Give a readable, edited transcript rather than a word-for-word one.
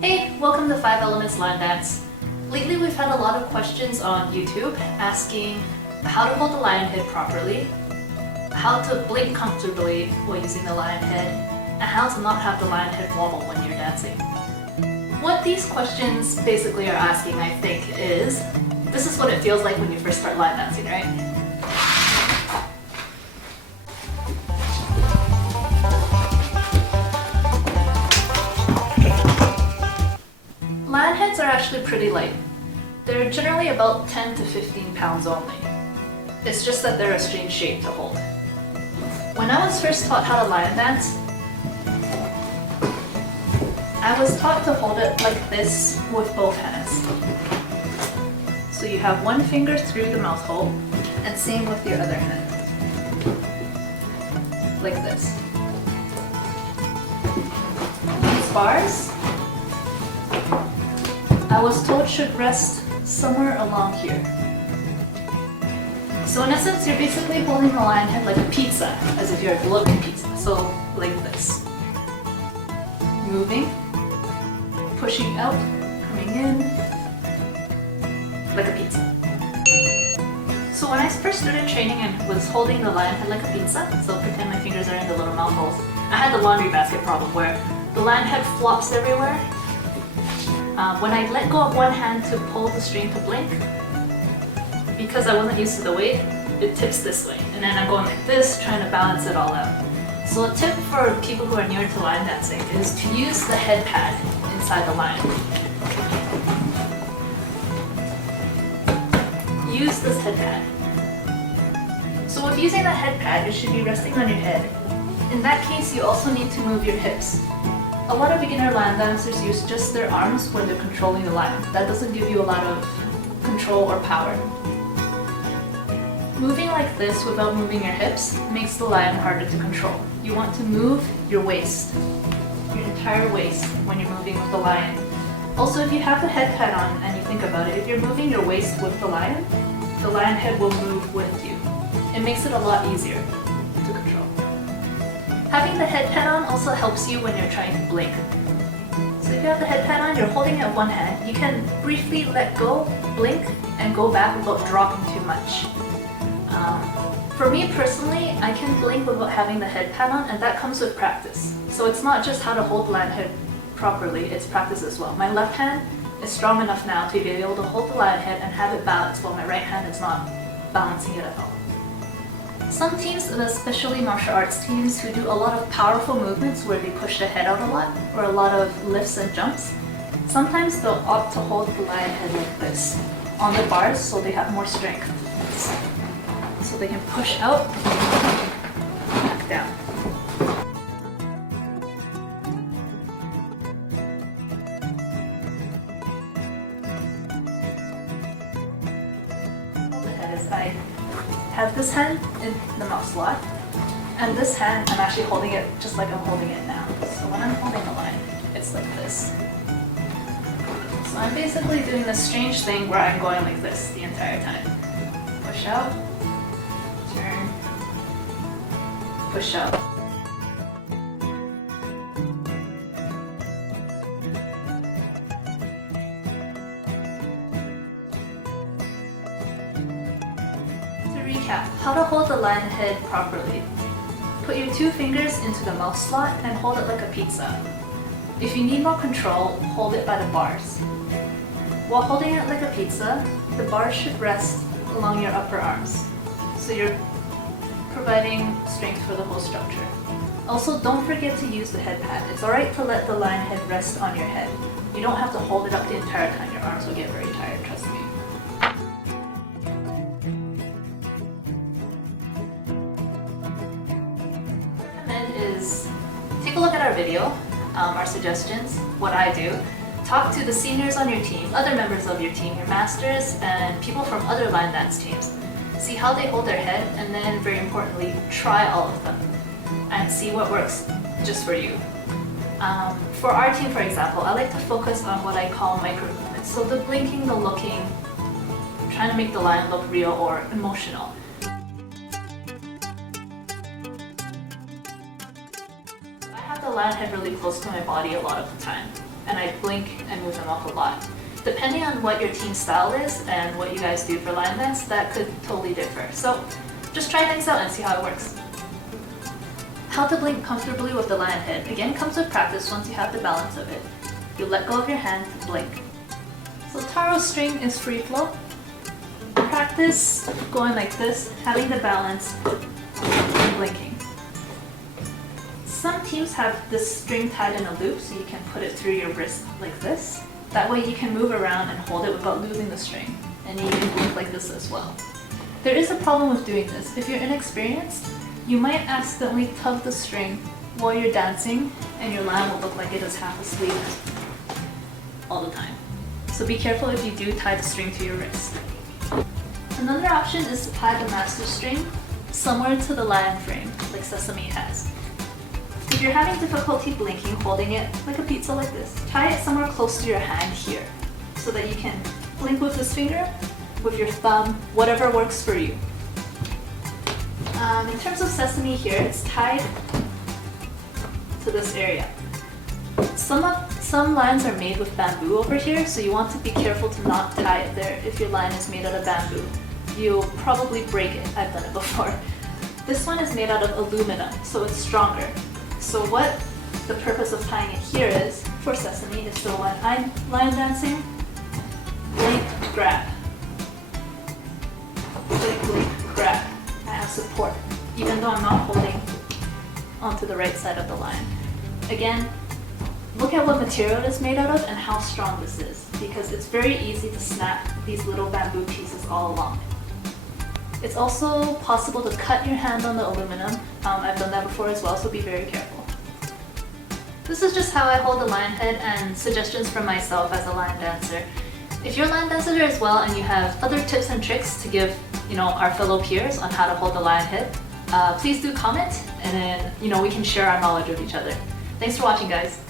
Hey, welcome to 5 Elements Line Dance. Lately we've had a lot of questions on YouTube asking how to hold the lion head properly, how to blink comfortably while using the lion head, and how to not have the lion head wobble when you're dancing. What these questions basically are asking, I think, is this is what it feels like when you first start line dancing, right? Lion heads are actually pretty light. They're generally about 10 to 15 pounds only. It's just that they're a strange shape to hold. When I was first taught how to lion dance, I was taught to hold it like this with both hands. So you have one finger through the mouth hole, and same with your other hand. Like this. These bars, I was told should rest somewhere along here. So in essence, you're basically holding the lion head like a pizza, as if you're a developing pizza. So like this. Moving, pushing out, coming in, like a pizza. So when I first started training and was holding the lion head like a pizza, so pretend my fingers are in the little mouth holes, I had the laundry basket problem where the lion head flops everywhere. When I let go of one hand to pull the string to blink, because I wasn't used to the weight, it tips this way. And then I'm going like this, trying to balance it all out. So a tip for people who are newer to line dancing is to use the head pad inside the line. Use this head pad. So if using the head pad, it should be resting on your head. In that case, you also need to move your hips. A lot of beginner lion dancers use just their arms when they're controlling the lion. That doesn't give you a lot of control or power. Moving like this without moving your hips makes the lion harder to control. You want to move your waist, your entire waist when you're moving with the lion. Also, if you have the head pad on and you think about it, if you're moving your waist with the lion head will move with you. It makes it a lot easier to control. Having the head pad on also helps you when you're trying to blink. So if you have the head pad on, you're holding it with one hand, you can briefly let go, blink, and go back without dropping too much. For me personally, I can blink without having the head pad on, and that comes with practice. So it's not just how to hold the lion head properly, it's practice as well. My left hand is strong enough now to be able to hold the lion head and have it balanced, while my right hand is not balancing it at all. Some teams, especially martial arts teams, who do a lot of powerful movements where they push the head out a lot, or a lot of lifts and jumps, sometimes they'll opt to hold the lion head like this, on the bars, so they have more strength. So they can push out, back down. Hold the head as I have this hand in the mouth slot, and this hand, I'm actually holding it just like I'm holding it now. So when I'm holding the line, it's like this. So I'm basically doing this strange thing where I'm going like this the entire time. Push out, turn, push out. Recap, how to hold the lion head properly. Put your two fingers into the mouth slot and hold it like a pizza. If you need more control, hold it by the bars. While holding it like a pizza, the bars should rest along your upper arms, so you're providing strength for the whole structure. Also, don't forget to use the head pad. It's alright to let the lion head rest on your head. You don't have to hold it up the entire time. Your arms will get very tired, trust me. Is take a look at our video, our suggestions, what I do. Talk to the seniors on your team, other members of your team, your masters, and people from other line dance teams. See how they hold their head, and then, very importantly, try all of them and see what works just for you. For our team, for example, I like to focus on what I call micro movements. So the blinking, the looking, trying to make the line look real, or or emotional. the lion head really close to my body a lot of the time, and I blink and move them up a lot. Depending on what your team style is and what you guys do for lion dance, that could totally differ. So just try things out and see how it works. How to blink comfortably with the lion head. Again, comes with practice once you have the balance of it. You let go of your hand to blink. So Taro string is free flow. Practice going like this, having the balance, and blinking. Some teams have this string tied in a loop so you can put it through your wrist like this. That way you can move around and hold it without losing the string. And you can blink like this as well. There is a problem with doing this. If you're inexperienced, you might accidentally tug the string while you're dancing and your lion will look like it is half asleep all the time. So be careful if you do tie the string to your wrist. Another option is to tie the master string somewhere to the lion frame, like Sesame has. If you're having difficulty blinking, holding it like a pizza like this, tie it somewhere close to your hand here so that you can blink with this finger, with your thumb, whatever works for you. In terms of Sesame here, it's tied to this area. Some lines are made with bamboo over here, so you want to be careful to not tie it there if your line is made out of bamboo. You'll probably break it. I've done it before. This one is made out of aluminum, so it's stronger. So what the purpose of tying it here is, for Sesame, is so when I'm lion dancing, blink, grab. Blink, blink, grab. I have support, even though I'm not holding onto the right side of the line. Again, look at what material it is made out of and how strong this is, because it's very easy to snap these little bamboo pieces all along. It's also possible to cut your hand on the aluminum. I've done that before as well, so be very careful. This is just how I hold the lion head and suggestions from myself as a lion dancer. If you're a lion dancer as well and you have other tips and tricks to give our fellow peers on how to hold the lion head, please do comment and then we can share our knowledge with each other. Thanks for watching, guys.